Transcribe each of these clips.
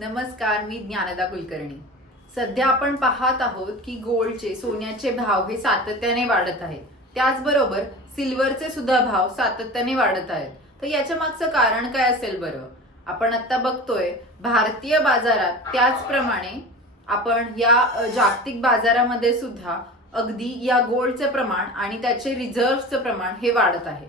नमस्कार मी ज्ञानदा कुलकर्णी. सध्या आपण पाहत आहोत की गोल्डचे सोन्याचे भाव हे सातत्याने वाढत आहेत. त्याचबरोबर सिल्वरचे सुद्धा भाव सातत्याने वाढत आहेत. तर याच्या मागचं कारण काय असेल बरं? आपण आता बघतोय भारतीय बाजारात त्याचप्रमाणे आपण या जागतिक बाजारामध्ये सुद्धा अगदी या गोल्डचं प्रमाण आणि त्याचे रिझर्व्हचं प्रमाण हे वाढत आहे.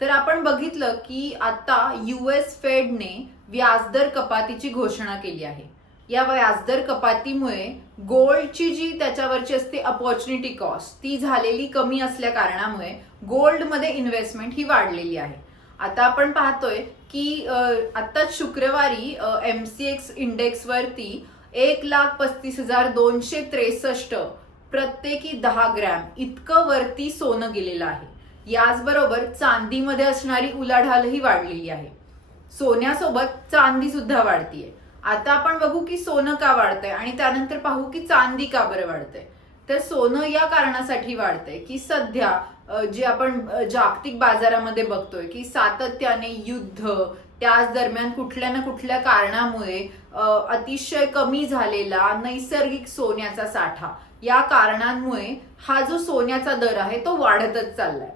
तर आपण बघितलं की आता युएस फेडने व्याजदर कपातीची घोषणा केली आहे. या व्याजदर कपातीमुळे गोल्डची जी त्याच्यावरची असते अपॉर्च्युनिटी कॉस्ट ती झालेली कमी असल्या कारणामुळे गोल्डमध्ये इन्व्हेस्टमेंट ही वाढलेली आहे. आता आपण पाहतोय की आत्ताच शुक्रवारी एम सी एक्स इंडेक्सवरती एक लाख पस्तीस हजार दोनशे त्रेसष्ट प्रत्येकी दहा ग्रॅम इतकं वरती सोनं गेलेलं आहे. याचबरोबर चांदीमध्ये असणारी उलाढालही वाढलेली आहे. सोन्यासोबत चांदी सुद्धा वाढतीये. आता आपण बघू की सोनं का वाढतंय आणि त्यानंतर पाहू की चांदी का बरं वाढतंय. तर सोनं या कारणासाठी वाढतंय की सध्या जे आपण जागतिक बाजारामध्ये बघतोय की सातत्याने युद्ध त्याच दरम्यान कुठल्या ना कुठल्या कारणामुळे अतिशय कमी झालेला नैसर्गिक सोन्याचा साठा. या कारणांमुळे हा जो सोन्याचा दर आहे तो वाढतच चाललाय.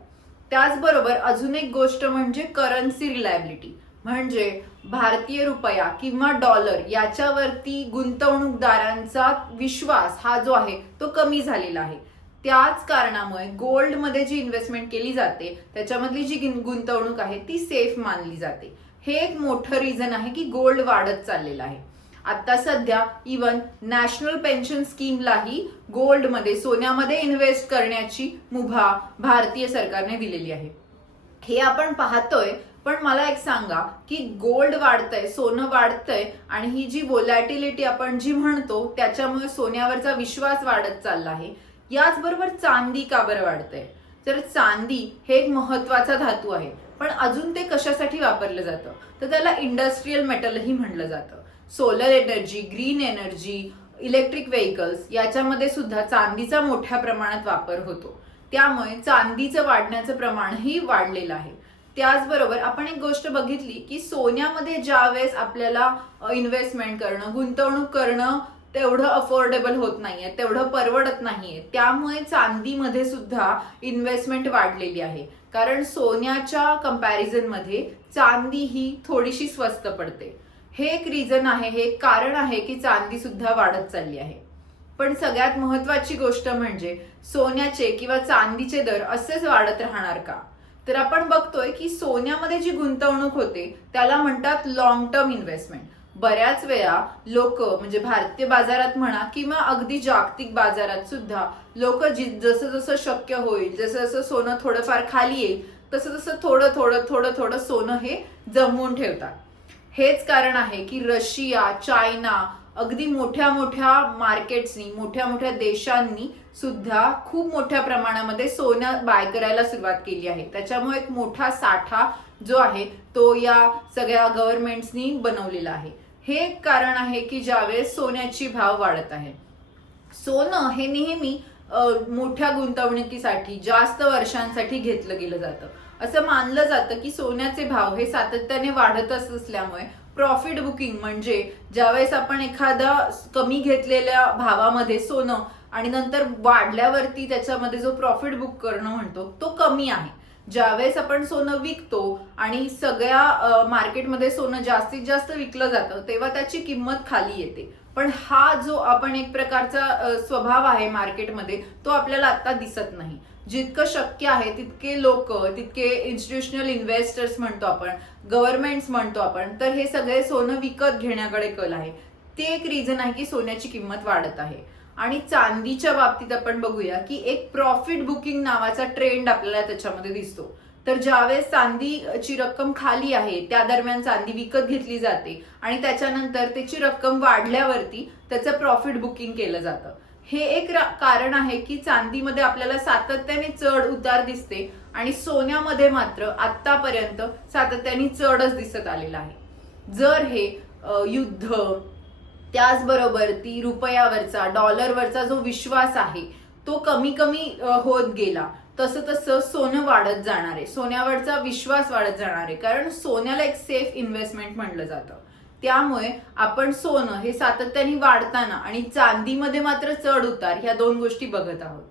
त्याचबरोबर अजून एक गोष्ट म्हणजे करन्सी रिलायबिलिटी म्हणजे भारतीय रुपया किंवा डॉलर याच्यावरती गुंतवणूकदारांचा विश्वास हा जो आहे तो कमी झालेला आहे. त्याच कारणामुळे गोल्डमध्ये जी इन्व्हेस्टमेंट केली जाते त्याच्यामधली जी गुंतवणूक आहे ती सेफ मानली जाते. हे एक मोठं रिझन आहे की गोल्ड वाढत चाललेलं आहे. आता सध्या इवन नॅशनल पेन्शन स्कीमलाही गोल्डमध्ये सोन्यामध्ये इन्व्हेस्ट करण्याची मुभा भारतीय सरकारने दिलेली आहे. हे आपण पाहतोय पण मला एक सांगा की गोल्ड वाढतंय सोनं वाढतंय आणि ही जी वोलॅटिलिटी आपण जी म्हणतो त्याच्यामुळे सोन्यावरचा विश्वास वाढत चालला आहे. याचबरोबर चांदी का बरं वाढतंय? तर चांदी हे एक महत्त्वाचा धातू आहे. पण अजून ते कशासाठी वापरलं जातं? तर त्याला इंडस्ट्रीयल मेटलही म्हणलं जातं. Solar energy green energy electric vehicles याच्यामध्ये सुद्धा चांदीचा मोठ्या प्रमाणात वापर होतो. त्यामुळे चांदीचं वाढण्याचं प्रमाणही वाढलेलं आहे. त्याचबरोबर आपण एक गोष्ट बघितली की सोन्यामध्ये ज्यावेळेस आपल्याला इन्व्हेस्टमेंट करणं गुंतवणूक करणं तेवढं अफोर्डेबल होत नाहीये तेवढं परवडत नाहीये त्यामुळे चांदीमध्ये सुद्धा इन्व्हेस्टमेंट वाढलेली आहे. कारण सोन्याच्या कंपॅरिझनमध्ये चांदी ही थोडीशी स्वस्त पडते. हे एक रिझन आहे हे एक कारण आहे की चांदी सुद्धा वाढत चालली आहे. पण सगळ्यात महत्वाची गोष्ट म्हणजे सोन्याचे किंवा चांदीचे दर असेच वाढत राहणार का? तर आपण बघतोय की सोन्यामध्ये जी गुंतवणूक होते त्याला म्हणतात लॉंग टर्म इन्व्हेस्टमेंट बऱ्याच वेळा लोक म्हणजे भारतीय बाजारात म्हणा किंवा अगदी जागतिक बाजारात सुद्धा लोक जसं जसं शक्य होईल जसं जसं सोनं थोडंफार खाली येईल तसं तसं थोडं थोडं थोडं थोडं सोनं हे जमवून ठेवतात. हेच कारण आहे की रशिया चायना अगदी मोठ्या मोठ्या मार्केट्सनी मोठ्या मोठ्या देशांनी सुद्धा खूप मोठ्या प्रमाणामध्ये सोनं बाय करायला सुरुवात केली आहे. त्याच्यामुळे एक मोठा साठा जो आहे तो या सगळ्या गव्हर्नमेंट्सनी बनवलेला आहे. हे एक कारण आहे की ज्यावेळेस सोन्याची भाव वाढत आहे. सोनं हे नेहमी मोठ्या गुंतवणुकीसाठी जास्त वर्षांसाठी घेतलं गेलं जातं. असं मानलं जातं की सोन्याचे भाव हे सातत्याने वाढतच असल्यामुळे प्रॉफिट बुकिंग म्हणजे ज्यावेळेस आपण एखादा कमी घेतलेल्या भावामध्ये सोनं आणि नंतर वाढल्यावरती त्याच्यामध्ये जो प्रॉफिट बुक करणं म्हणतो तो कमी आहे. ज्यावेळेस आपण सोनं विकतो आणि सगळ्या मार्केटमध्ये सोनं जास्तीत जास्त विकलं जातं तेव्हा त्याची किंमत खाली येते. पण हा जो आपण एक प्रकारचा स्वभाव आहे मार्केटमध्ये तो आपल्याला आता दिसत नाही. जितकं शक्य आहे तितके लोक तितके इन्स्टिट्युशनल इन्व्हेस्टर्स म्हणतो आपण गव्हर्नमेंट्स म्हणतो आपण तर हे सगळे सोनं विकत घेण्याकडे कल आहे. ते एक रिझन आहे की सोन्याची किंमत वाढत आहे. आणि चांदीच्या बाबतीत आपण बघूया की एक प्रॉफिट बुकिंग नावाचा ट्रेंड आपल्याला त्याच्यामध्ये दिसतो. तर ज्यावेळेस चांदीची रक्कम खाली आहे त्या दरम्यान चांदी विकत घेतली जाते आणि त्याच्यानंतर त्याची रक्कम वाढल्यावरती त्याचं प्रॉफिट बुकिंग केलं जातं. हे एक कारण आहे की चांदीमध्ये आपल्याला सातत्याने चढ उतार दिसते आणि सोन्यामध्ये मात्र आतापर्यंत सातत्याने चढच दिसत आलेला आहे. जर हे युद्ध त्याचबरोबर ती रुपयावरचा डॉलरवरचा जो विश्वास आहे तो कमी कमी होत गेला. तसं तसं सोनं वाढत जाणार आहे. सोन्यावरचा विश्वास वाढत जाणार आहे. कारण सोन्याला एक सेफ इन्व्हेस्टमेंट म्हणलं जातं. त्यामुळे आपण सोनं हे सातत्याने वाढताना आणि चांदीमध्ये मात्र चढ उतार ह्या दोन गोष्टी बघत आहोत.